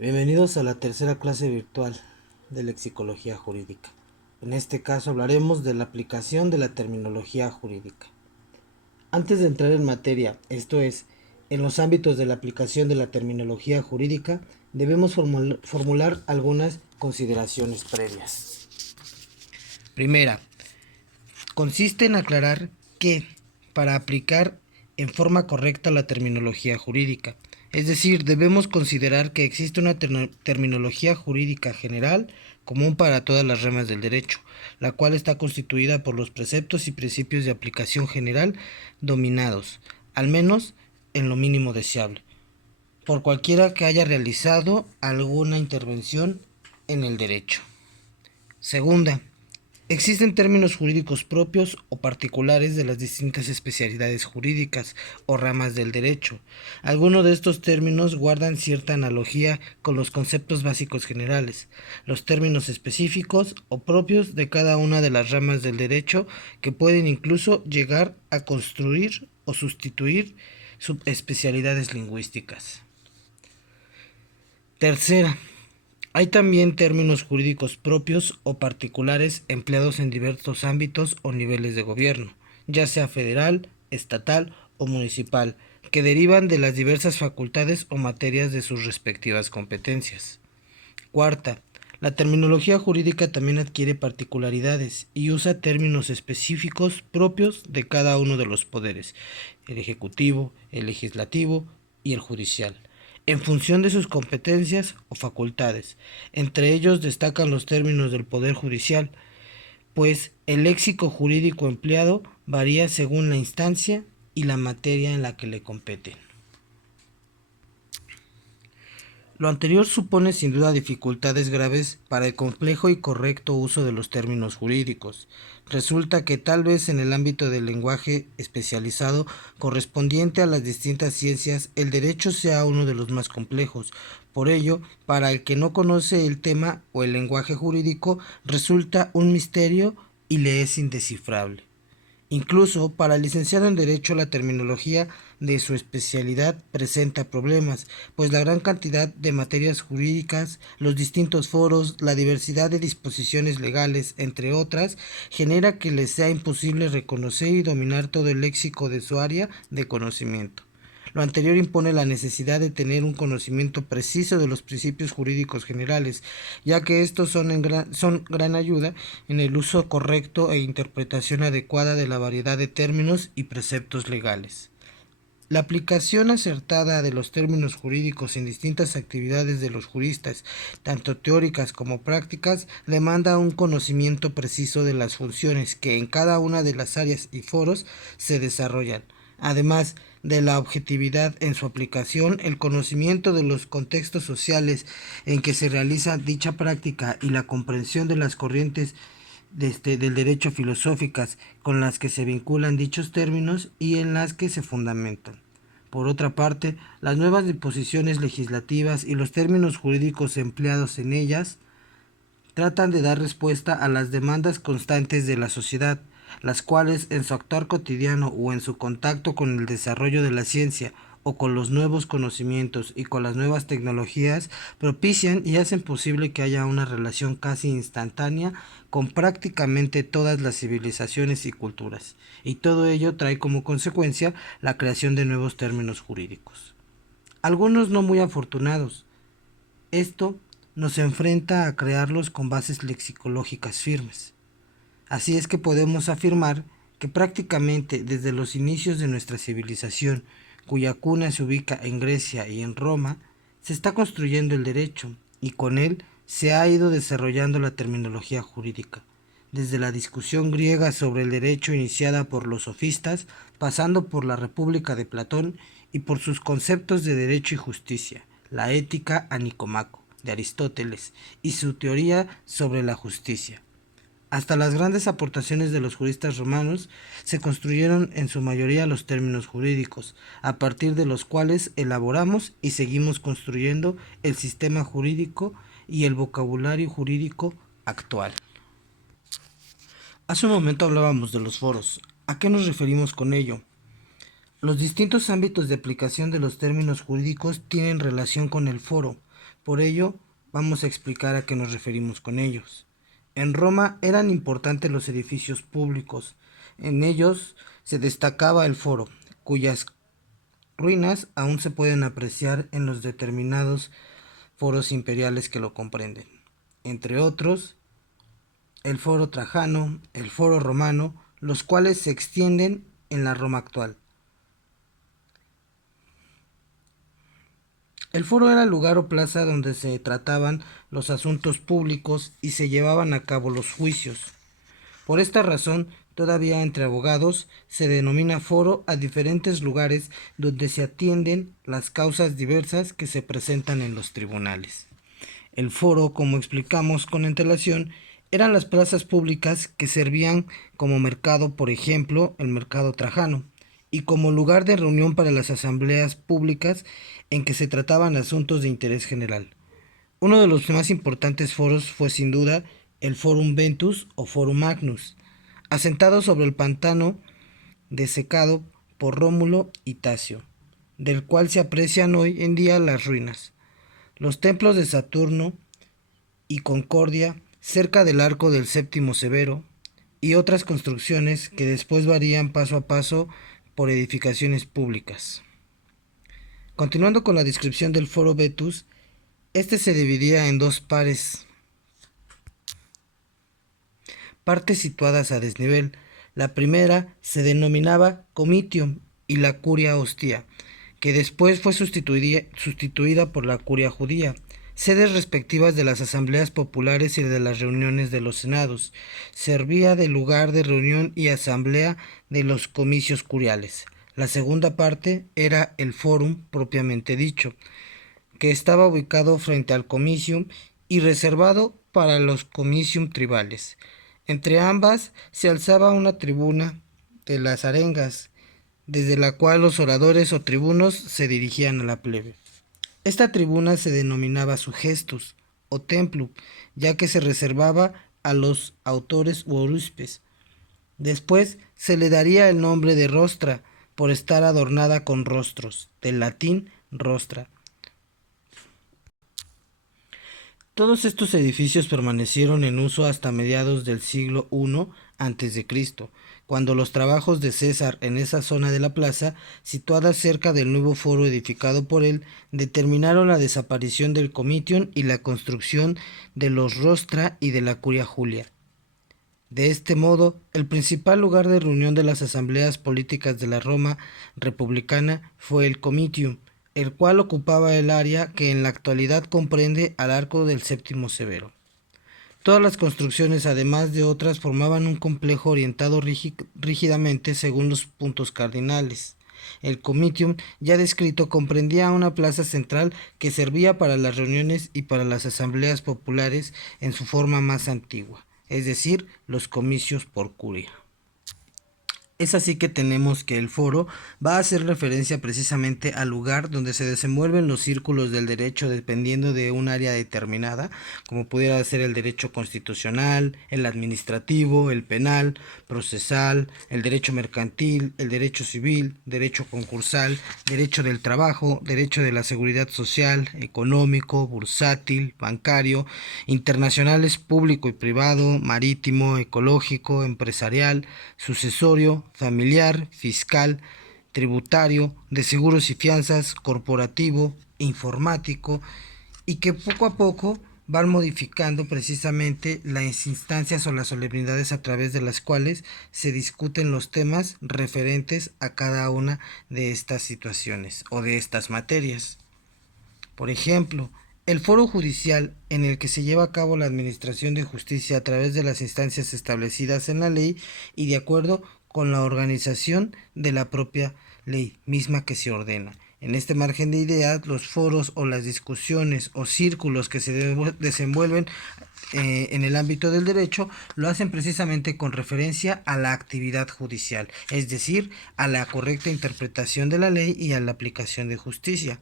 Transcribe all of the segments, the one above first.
Bienvenidos a la tercera clase virtual de lexicología jurídica. En este caso hablaremos de la aplicación de la terminología jurídica. Antes de entrar en materia, esto es, en los ámbitos de la aplicación de la terminología jurídica, debemos formular algunas consideraciones previas. Primera, consiste en aclarar que, para aplicar en forma correcta la terminología jurídica, es decir, debemos considerar que existe una terminología jurídica general común para todas las ramas del derecho, la cual está constituida por los preceptos y principios de aplicación general dominados, al menos en lo mínimo deseable, por cualquiera que haya realizado alguna intervención en el derecho. Segunda, existen términos jurídicos propios o particulares de las distintas especialidades jurídicas o ramas del derecho. Algunos de estos términos guardan cierta analogía con los conceptos básicos generales, los términos específicos o propios de cada una de las ramas del derecho que pueden incluso llegar a construir o sustituir subespecialidades lingüísticas. Tercera, hay también términos jurídicos propios o particulares empleados en diversos ámbitos o niveles de gobierno, ya sea federal, estatal o municipal, que derivan de las diversas facultades o materias de sus respectivas competencias. Cuarta, la terminología jurídica también adquiere particularidades y usa términos específicos propios de cada uno de los poderes, el ejecutivo, el legislativo y el judicial, en función de sus competencias o facultades. Entre ellos destacan los términos del Poder Judicial, pues el léxico jurídico empleado varía según la instancia y la materia en la que le competen. Lo anterior supone sin duda dificultades graves para el complejo y correcto uso de los términos jurídicos. Resulta que tal vez en el ámbito del lenguaje especializado correspondiente a las distintas ciencias el derecho sea uno de los más complejos. Por ello, para el que no conoce el tema o el lenguaje jurídico resulta un misterio y le es indescifrable. Incluso para el licenciado en Derecho la terminología de su especialidad presenta problemas, pues la gran cantidad de materias jurídicas, los distintos foros, la diversidad de disposiciones legales, entre otras, genera que les sea imposible reconocer y dominar todo el léxico de su área de conocimiento. Lo anterior impone la necesidad de tener un conocimiento preciso de los principios jurídicos generales, ya que estos son gran ayuda en el uso correcto e interpretación adecuada de la variedad de términos y preceptos legales. La aplicación acertada de los términos jurídicos en distintas actividades de los juristas, tanto teóricas como prácticas, demanda un conocimiento preciso de las funciones que en cada una de las áreas y foros se desarrollan. Además de la objetividad en su aplicación, el conocimiento de los contextos sociales en que se realiza dicha práctica y la comprensión de las corrientes del derecho filosóficas con las que se vinculan dichos términos y en las que se fundamentan. Por otra parte, las nuevas disposiciones legislativas y los términos jurídicos empleados en ellas tratan de dar respuesta a las demandas constantes de la sociedad, las cuales en su actuar cotidiano o en su contacto con el desarrollo de la ciencia o con los nuevos conocimientos y con las nuevas tecnologías propician y hacen posible que haya una relación casi instantánea con prácticamente todas las civilizaciones y culturas, y todo ello trae como consecuencia la creación de nuevos términos jurídicos. Algunos no muy afortunados. Esto nos enfrenta a crearlos con bases lexicológicas firmes. Así es que podemos afirmar que prácticamente desde los inicios de nuestra civilización, cuya cuna se ubica en Grecia y en Roma, se está construyendo el derecho y con él se ha ido desarrollando la terminología jurídica. Desde la discusión griega sobre el derecho iniciada por los sofistas, pasando por la República de Platón y por sus conceptos de derecho y justicia, la ética a Nicomaco de Aristóteles y su teoría sobre la justicia. Hasta las grandes aportaciones de los juristas romanos se construyeron en su mayoría los términos jurídicos, a partir de los cuales elaboramos y seguimos construyendo el sistema jurídico y el vocabulario jurídico actual. Hace un momento hablábamos de los foros. ¿A qué nos referimos con ello? Los distintos ámbitos de aplicación de los términos jurídicos tienen relación con el foro, Por ello, vamos a explicar a qué nos referimos con ellos. En Roma eran importantes los edificios públicos. En ellos se destacaba el foro, cuyas ruinas aún se pueden apreciar en los determinados foros imperiales que lo comprenden. Entre otros, el foro Trajano, el foro Romano, los cuales se extienden en la Roma actual. El foro era el lugar o plaza donde se trataban los asuntos públicos y se llevaban a cabo los juicios. Por esta razón, todavía entre abogados se denomina foro a diferentes lugares donde se atienden las causas diversas que se presentan en los tribunales. El foro, como explicamos con antelación, eran las plazas públicas que servían como mercado, por ejemplo, el mercado Trajano, y como lugar de reunión para las asambleas públicas en que se trataban asuntos de interés general. Uno de los más importantes foros fue sin duda el Forum Ventus o Forum Magnus, asentado sobre el pantano desecado por Rómulo y Tasio, del cual se aprecian hoy en día las ruinas. Los templos de Saturno y Concordia, cerca del arco del Séptimo Severo, y otras construcciones que después varían paso a paso por edificaciones públicas. Continuando con la descripción del Foro Vetus, este se dividía en dos partes situadas a desnivel. La primera se denominaba Comitium y la Curia Hostia, que después fue sustituida por la Curia Judía, sedes respectivas de las asambleas populares y de las reuniones de los senados. Servía de lugar de reunión y asamblea de los comicios curiales. La segunda parte era el Forum propiamente dicho, que estaba ubicado frente al Comicium y reservado para los Comicium tribales. Entre ambas se alzaba una tribuna de las arengas, desde la cual los oradores o tribunos se dirigían a la plebe. Esta tribuna se denominaba sugestus o templum, ya que se reservaba a los autores u oruspes. Después se le daría el nombre de rostra, por estar adornada con rostros, del latín rostra. Todos estos edificios permanecieron en uso hasta mediados del siglo I a.C., cuando los trabajos de César en esa zona de la plaza, situada cerca del nuevo foro edificado por él, determinaron la desaparición del Comitium y la construcción de los Rostra y de la Curia Julia. De este modo, el principal lugar de reunión de las asambleas políticas de la Roma republicana fue el Comitium, el cual ocupaba el área que en la actualidad comprende al arco del Séptimo Severo. Todas las construcciones, además de otras, formaban un complejo orientado rígidamente según los puntos cardinales. El Comitium, ya descrito, comprendía una plaza central que servía para las reuniones y para las asambleas populares en su forma más antigua, es decir, los comicios por curia. Es así que tenemos que el foro va a hacer referencia precisamente al lugar donde se desenvuelven los círculos del derecho dependiendo de un área determinada, como pudiera ser el derecho constitucional, el administrativo, el penal, procesal, el derecho mercantil, el derecho civil, derecho concursal, derecho del trabajo, derecho de la seguridad social, económico, bursátil, bancario, internacionales, público y privado, marítimo, ecológico, empresarial, sucesorio, familiar, fiscal, tributario, de seguros y fianzas, corporativo, informático, y que poco a poco van modificando precisamente las instancias o las solemnidades a través de las cuales se discuten los temas referentes a cada una de estas situaciones o de estas materias. Por ejemplo, el foro judicial, en el que se lleva a cabo la administración de justicia a través de las instancias establecidas en la ley y de acuerdo con la organización de la propia ley misma que se ordena. En este margen de ideas, los foros o las discusiones o círculos que se desenvuelven en el ámbito del derecho lo hacen precisamente con referencia a la actividad judicial, es decir, a la correcta interpretación de la ley y a la aplicación de justicia.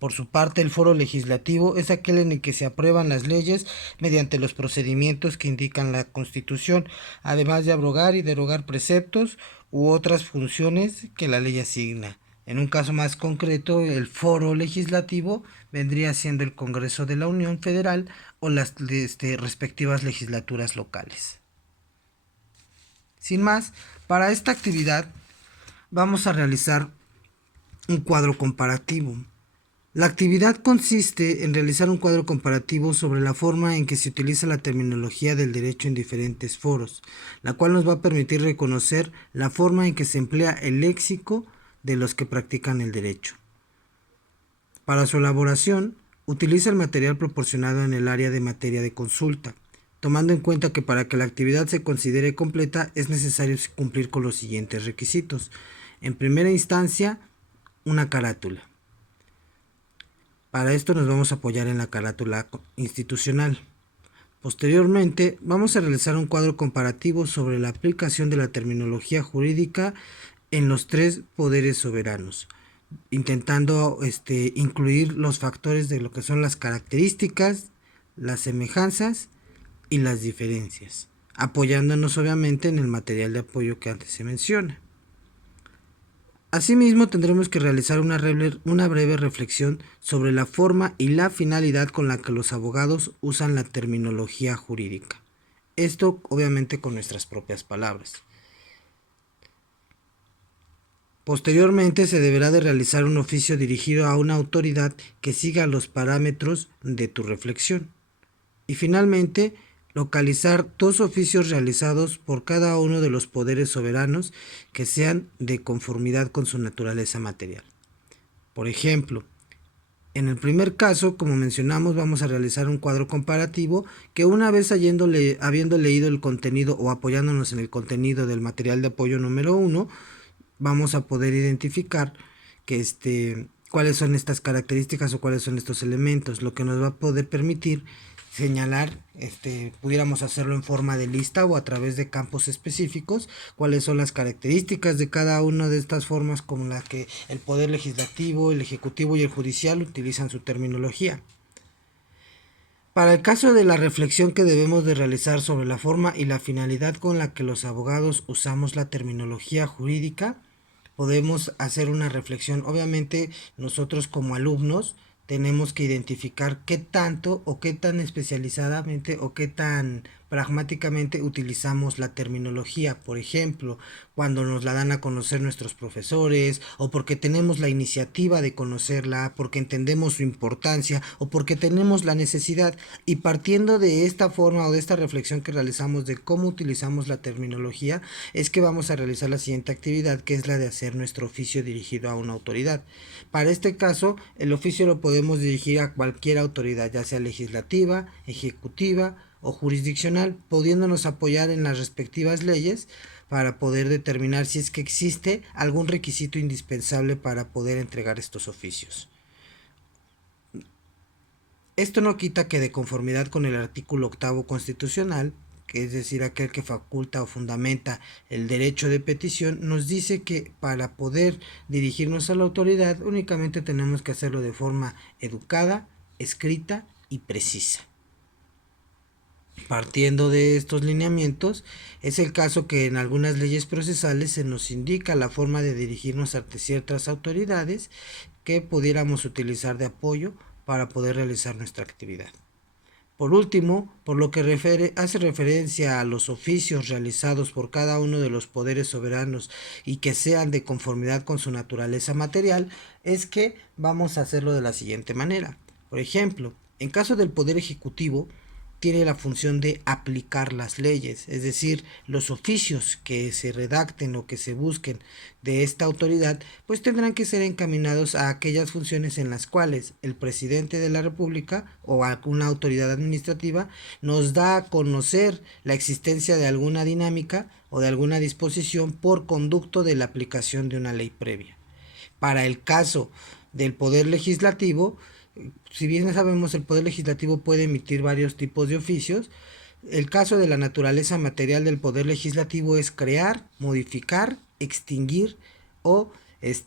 Por su parte, el foro legislativo es aquel en el que se aprueban las leyes mediante los procedimientos que indican la Constitución, además de abrogar y derogar preceptos u otras funciones que la ley asigna. En un caso más concreto, el foro legislativo vendría siendo el Congreso de la Unión Federal o las respectivas legislaturas locales. Sin más, para esta actividad vamos a realizar un cuadro comparativo. La actividad consiste en realizar un cuadro comparativo sobre la forma en que se utiliza la terminología del derecho en diferentes foros, la cual nos va a permitir reconocer la forma en que se emplea el léxico de los que practican el derecho. Para su elaboración, utiliza el material proporcionado en el área de materia de consulta, tomando en cuenta que para que la actividad se considere completa es necesario cumplir con los siguientes requisitos. En primera instancia, una carátula. Para esto nos vamos a apoyar en la carátula institucional. Posteriormente, vamos a realizar un cuadro comparativo sobre la aplicación de la terminología jurídica en los tres poderes soberanos, intentando incluir los factores de lo que son las características, las semejanzas y las diferencias, apoyándonos obviamente en el material de apoyo que antes se menciona. Asimismo, tendremos que realizar una breve reflexión sobre la forma y la finalidad con la que los abogados usan la terminología jurídica. Esto, obviamente, con nuestras propias palabras. Posteriormente, se deberá de realizar un oficio dirigido a una autoridad que siga los parámetros de tu reflexión. Y finalmente, localizar dos oficios realizados por cada uno de los poderes soberanos que sean de conformidad con su naturaleza material. Por ejemplo, en el primer caso, como mencionamos, vamos a realizar un cuadro comparativo que una vez habiendo leído el contenido o apoyándonos en el contenido del material de apoyo número 1, vamos a poder identificar que cuáles son estas características o cuáles son estos elementos, lo que nos va a poder permitir señalar, pudiéramos hacerlo en forma de lista o a través de campos específicos, cuáles son las características de cada una de estas formas como la que el poder legislativo, el ejecutivo y el judicial utilizan su terminología. Para el caso de la reflexión que debemos de realizar sobre la forma y la finalidad con la que los abogados usamos la terminología jurídica, podemos hacer una reflexión. Obviamente nosotros como alumnos tenemos que identificar qué tanto o qué tan especializadamente o qué tan pragmáticamente utilizamos la terminología. Por ejemplo, cuando nos la dan a conocer nuestros profesores, o porque tenemos la iniciativa de conocerla, porque entendemos su importancia o porque tenemos la necesidad. Y partiendo de esta forma o de esta reflexión que realizamos de cómo utilizamos la terminología, es que vamos a realizar la siguiente actividad, que es la de hacer nuestro oficio dirigido a una autoridad. Para este caso, el oficio lo podemos dirigir a cualquier autoridad, ya sea legislativa, ejecutiva o jurisdiccional, pudiéndonos apoyar en las respectivas leyes para poder determinar si es que existe algún requisito indispensable para poder entregar estos oficios. Esto no quita que, de conformidad con el artículo 8º constitucional, que es decir, aquel que faculta o fundamenta el derecho de petición, nos dice que para poder dirigirnos a la autoridad únicamente tenemos que hacerlo de forma educada, escrita y precisa. Partiendo de estos lineamientos, es el caso que en algunas leyes procesales se nos indica la forma de dirigirnos ante ciertas autoridades que pudiéramos utilizar de apoyo para poder realizar nuestra actividad. Por último, por lo que hace referencia a los oficios realizados por cada uno de los poderes soberanos y que sean de conformidad con su naturaleza material, es que vamos a hacerlo de la siguiente manera. Por ejemplo, en caso del poder ejecutivo, tiene la función de aplicar las leyes, es decir, los oficios que se redacten o que se busquen de esta autoridad, pues tendrán que ser encaminados a aquellas funciones en las cuales el presidente de la República o alguna autoridad administrativa nos da a conocer la existencia de alguna dinámica o de alguna disposición por conducto de la aplicación de una ley previa. Para el caso del poder legislativo, si bien sabemos el poder legislativo puede emitir varios tipos de oficios, el caso de la naturaleza material del poder legislativo es crear, modificar, extinguir o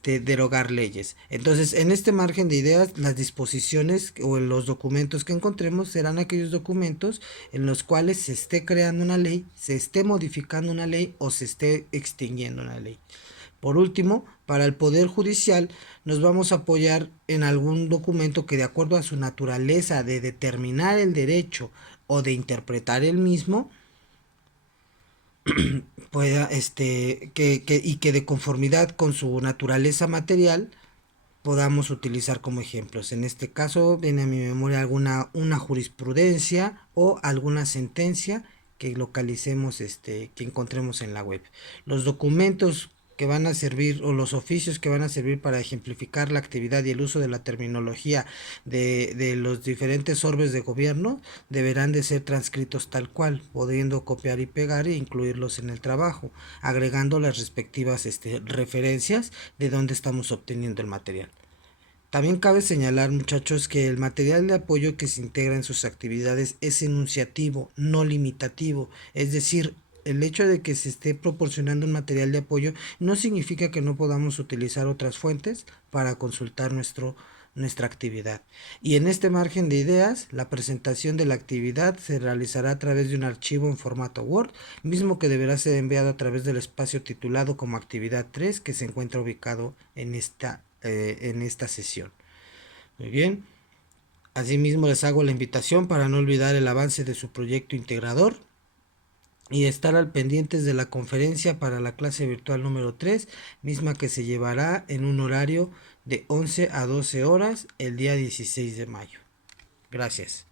derogar leyes. Entonces, en este margen de ideas, las disposiciones o los documentos que encontremos serán aquellos documentos en los cuales se esté creando una ley, se esté modificando una ley o se esté extinguiendo una ley. Por último, para el Poder Judicial nos vamos a apoyar en algún documento que de acuerdo a su naturaleza de determinar el derecho o de interpretar el mismo, pueda, y que de conformidad con su naturaleza material podamos utilizar como ejemplos. En este caso viene a mi memoria una jurisprudencia o alguna sentencia que localicemos, que encontremos en la web. Los documentos que van a servir o los oficios que van a servir para ejemplificar la actividad y el uso de la terminología de los diferentes orbes de gobierno deberán de ser transcritos tal cual, pudiendo copiar y pegar e incluirlos en el trabajo, agregando las respectivas referencias de dónde estamos obteniendo el material. También cabe señalar, muchachos, que el material de apoyo que se integra en sus actividades es enunciativo, no limitativo. Es decir, el hecho de que se esté proporcionando un material de apoyo no significa que no podamos utilizar otras fuentes para consultar nuestra actividad. Y en este margen de ideas, la presentación de la actividad se realizará a través de un archivo en formato Word, mismo que deberá ser enviado a través del espacio titulado como actividad 3 que se encuentra ubicado en esta sesión. Muy bien. Asimismo les hago la invitación para no olvidar el avance de su proyecto integrador y estar al pendientes de la conferencia para la clase virtual número 3, misma que se llevará en un horario de 11 a 12 horas el día 16 de mayo. Gracias.